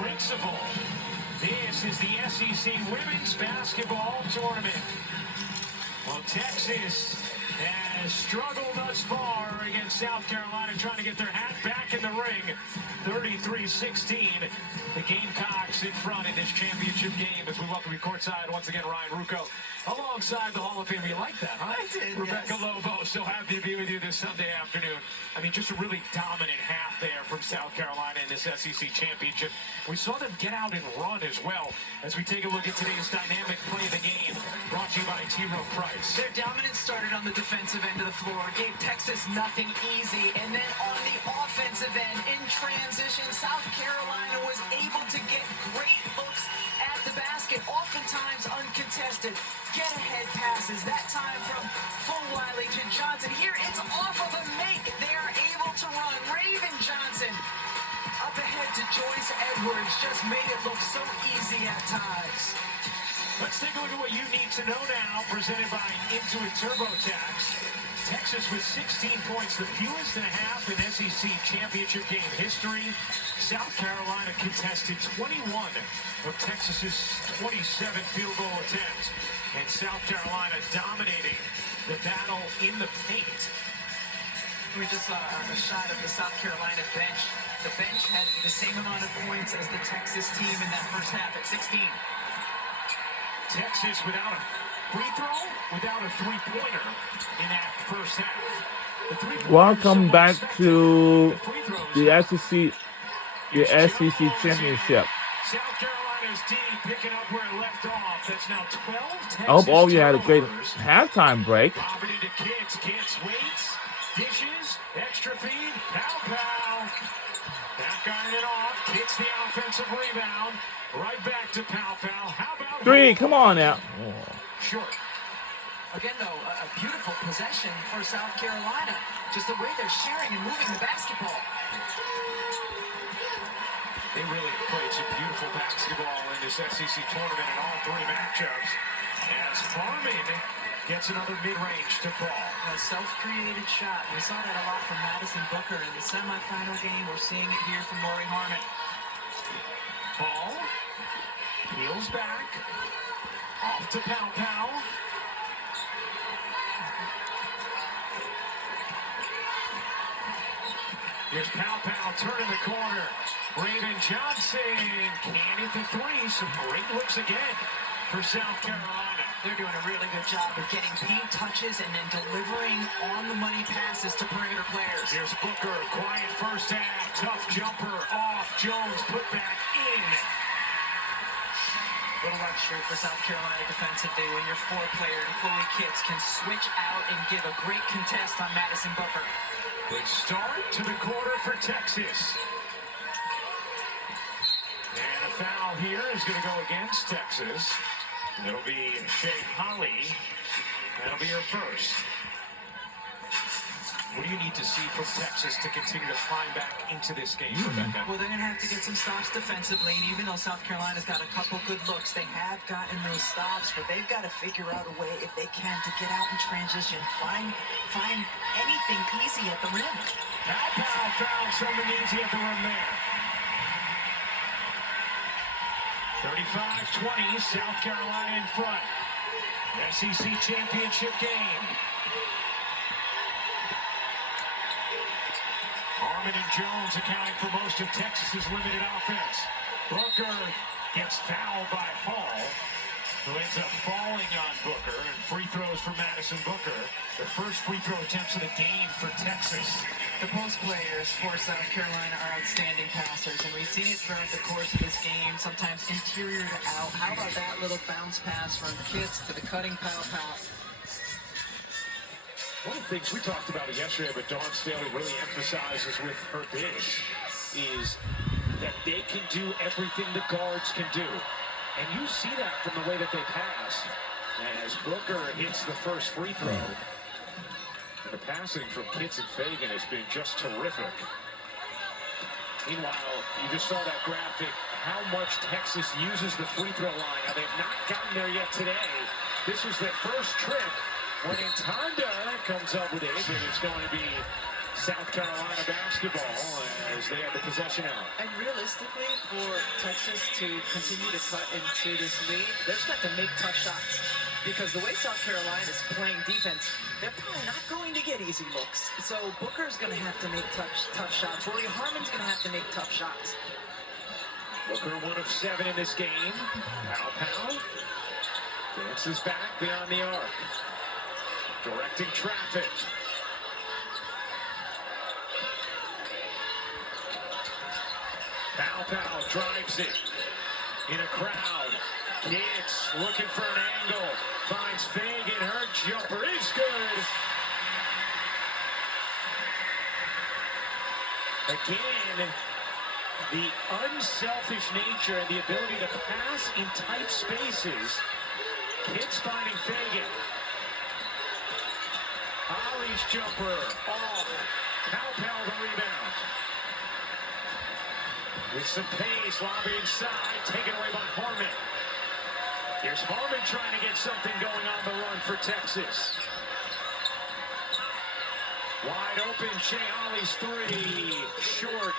principal. This is the SEC Women's Basketball Tournament. Well, Texas has struggled thus far against South Carolina, trying to get their hat back in the ring. 33-16. The Gamecocks in front in this championship game as we welcome you courtside once again, Ryan Ruocco, alongside the Hall of Fame. You like that, huh? I did, Rebecca yes. Lobo, so happy to be with you this Sunday afternoon. I mean, just a really dominant half there from South Carolina in this SEC championship. We saw them get out and run as well as we take a look at today's dynamic play of the game, brought to you by T. Rowe Price. Their dominance started on the defensive end of the floor, gave Texas nothing easy, and then on the offensive end, in transition, South Carolina was able to get great looks at the basket, oftentimes uncontested. Get-ahead passes, that time from Fulwiley to Johnson. Here it's off of a make. They are able to run. Raven Johnson up ahead to Joyce Edwards, just made it look so easy at times. Let's take a look at what you need to know now, presented by Intuit TurboTax. Texas with 16 points, the fewest and a half in SEC championship game history. South Carolina contested 21 of Texas's 27 field goal attempts. And South Carolina dominating the battle in the paint. We just saw a shot of the South Carolina bench. The bench had the same amount of points as the Texas team in that first half at 16. Texas without a free throw, without a three-pointer in that first half. Welcome back to the SEC championship. South Carolina's D picking up where it left off. That's now 12 Texas. I hope all of you had a great turnovers. halftime break. Bobbing into Kitts. Kitts waits, dishes, extra feed, pow. Back iron it off. Kitts the offensive rebound. Right back to pow. How about Three, come on now. short? Again, though, a beautiful possession for South Carolina. Just the way they're sharing and moving the basketball. They really played some beautiful basketball in this SEC tournament in all three matchups. As Harmon gets another mid-range to fall. A self-created shot. We saw that a lot from Madison Booker in the semifinal game. We're seeing it here from Laurie Harmon. Ball peels back. Off to Pow. Here's Pow turning the corner. Raven Johnson can't hit the three. Some great looks again for South Carolina. They're doing a really good job of getting paint touches and then delivering on-the-money passes to perimeter players. Here's Booker, quiet first half, tough jumper off. Jones put back in. Little luxury for South Carolina defensively when your four-player Chloe Kitts can switch out and give a great contest on Madison Booker. Good start to the quarter for Texas. And a foul here is going to go against Texas. It'll be Shea Holly. That'll be her first. What do you need to see from Texas to continue to climb back into this game, Rebecca? Well, they're going to have to get some stops defensively, and even though South Carolina's got a couple good looks, they have gotten those stops, but they've got to figure out a way, if they can, to get out in transition, find anything easy at the rim. Pow found something easy at the rim there. 35-20, South Carolina in front. SEC championship game. Harmon and Jones accounting for most of Texas's limited offense. Booker gets fouled by Hall, who ends up falling on Booker, and free throws for Madison Booker. The first free throw attempts of the game for Texas. The post players for South Carolina are outstanding passers, and we've seen it throughout the course of this game, sometimes interior to out. How about that little bounce pass from Kitts to the cutting Pow? One of the things we talked about yesterday, but Dawn Staley really emphasizes with her bigs, is that they can do everything the guards can do. And you see that from the way that they pass. As Booker hits the first free throw. And the passing from Kitts and Fagan has been just terrific. Meanwhile, you just saw that graphic, how much Texas uses the free throw line. Now, they've not gotten there yet today. This was their first trip. When Intanda comes up with it, but it's going to be South Carolina basketball as they have the possession out. And realistically, for Texas to continue to cut into this lead, they're just going to have to make tough shots. Because the way South Carolina is playing defense, they're probably not going to get easy looks. So Booker's going to have to make tough shots. Rory Harmon's going to have to make tough shots. Booker 1 of 7 in this game. Pow. Dances back beyond the arc. Directing traffic. Pow drives it in a crowd. Kids looking for an angle. Finds Fagan. Her jumper is good. Again, the unselfish nature and the ability to pass in tight spaces. Kids finding Fagan. Holly's jumper off. Pow the rebound. With some pace, lobby inside, taken away by Harmon. Here's Harmon trying to get something going on the run for Texas. Wide open, Shea Holly's three, short.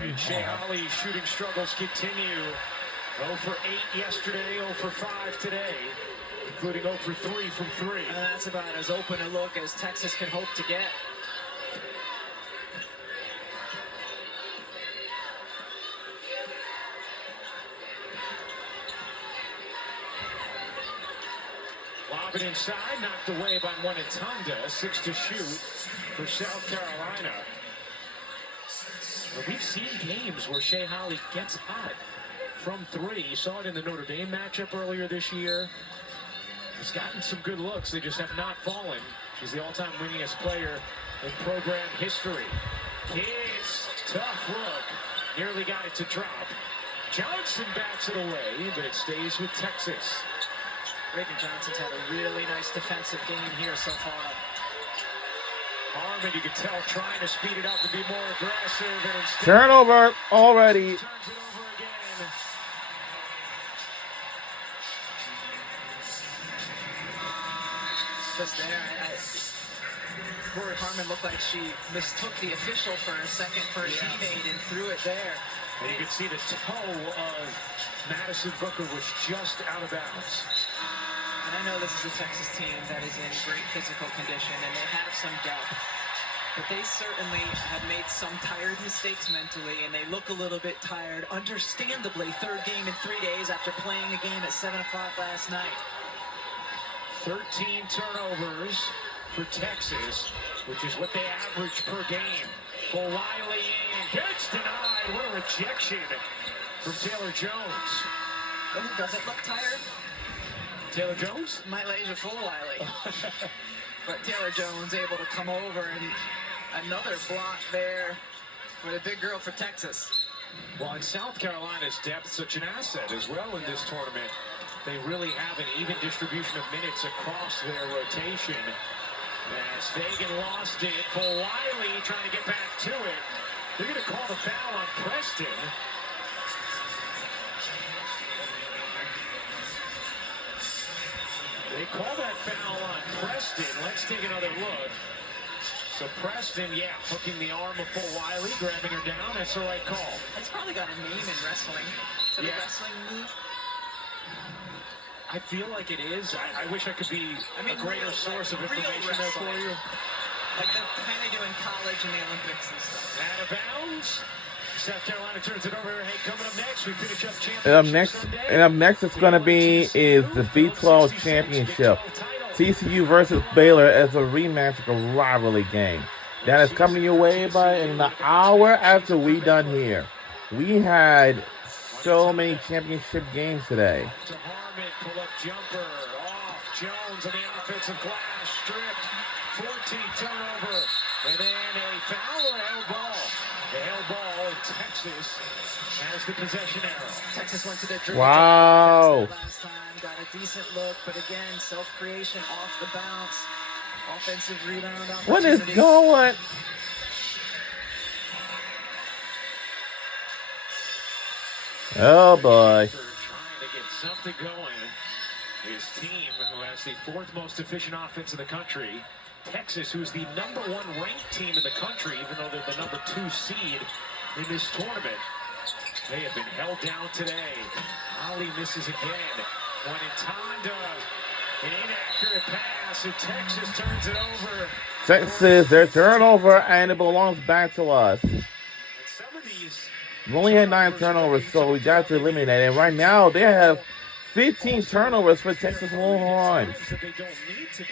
And Shea Holly's shooting struggles continue. 0 for 8 yesterday, 0 for 5 today, including 0 for 3 from 3. And that's about as open a look as Texas can hope to get. Lob it inside, knocked away by Mwanatunda. 6 to shoot for South Carolina. But we've seen games where Shea Holly gets hot from 3. You saw it in the Notre Dame matchup earlier this year. He's gotten some good looks. They just have not fallen. She's the all-time winningest player in program history. Kids, tough look. Nearly got it to drop. Johnson bats it away, but it stays with Texas. Reagan Johnson's had a really nice defensive game here so far. Harmon, you can tell, trying to speed it up and be more aggressive. And instead, Turnover already. turns it over again. Just there, Rory Harmon looked like she mistook the official for a second for a teammate and threw it there. And you can see the toe of Madison Booker was just out of bounds. And I know this is a Texas team that is in great physical condition and they have some depth. But they certainly have made some tired mistakes mentally, and they look a little bit tired, understandably. Third game in 3 days after playing a game at 7 o'clock last night. 13 turnovers for Texas, which is what they average per game. For Wiley in, gets denied. What a rejection from Taylor Jones. Who doesn't look tired? Taylor Jones? Malaysia full Wiley. But Taylor Jones able to come over, and another block there for the big girl for Texas. Well, in South Carolina's depth, such an asset as well in this tournament. They really have an even distribution of minutes across their rotation. As Fagan lost it, for Wiley trying to get back to it. They're going to call the foul on Preston. They call that foul on Preston. Let's take another look. So Preston, hooking the arm of Full Wiley, grabbing her down. That's the right call. It's probably got a name in wrestling. Is it a wrestling move? I feel like it is. I wish I could be a greater source of information there for you. Like they kind of do in college and the Olympics and stuff. Out of bounds. South Carolina turns it over. Hey, coming up next, we finish up championship And up next, it's going to be is the V12 championship. TCU versus Baylor as a rematch of a rivalry game. That is coming your way by in an hour after we done here. We had so many championship games today. To Harmon, pull-up jumper, off. Jones on the offensive glass, stripped. 14 turnover, and then a foul or a held ball. The held ball, and Texas has the possession arrow. Texas went to the dribble Wow. last time, got a decent look, but again, self-creation off the bounce. Offensive rebound opportunity. What is going? Oh boy. Trying to get something going. His team, who has the 4th most efficient offense in the country, Texas, who's the #1 ranked team in the country, even though they're the #2 seed in this tournament. They have been held down today. Ali misses again. When Intanda, an inaccurate pass, and Texas turns it over. Texas, their turnover, and it belongs back to us. And some of these We only had 9 turnovers, so we got to eliminate it. And right now, they have 15 turnovers for Texas Longhorns. that they don't need to be.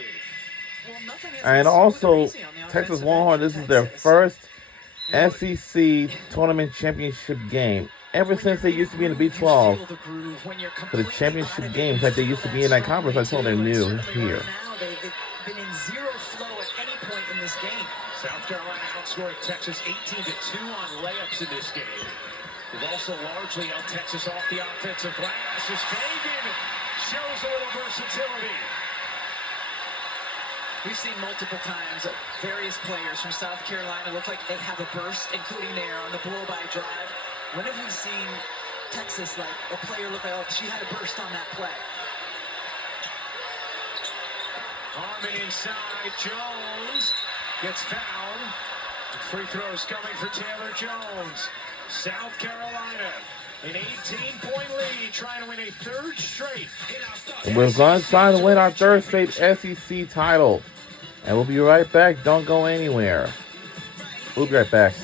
Well, nothing has And been also, smooth or easy on the Texas offensive Longhorns, end this for is their Texas. first SEC tournament championship game. Ever since they used to be in the Big 12, You feel the groove when you're for the completely championship out of games it. like they used to be in that conference, I told them new here. Now they've been in zero flow at any point in this game. South Carolina outscoring Texas 18-2 on layups in this game. They've also largely held Texas off the offensive glass as Fagan shows a little versatility. We've seen multiple times various players from South Carolina look like they have a burst, including there on the blow-by drive. When have we seen Texas, like a player look like, oh, she had a burst on that play? Harmon inside, Jones gets fouled. Free throws coming for Taylor Jones. South Carolina, an 18-point lead, trying to win a third straight. And we're going to try to win our third straight SEC title. And we'll be right back. Don't go anywhere. We'll be right back.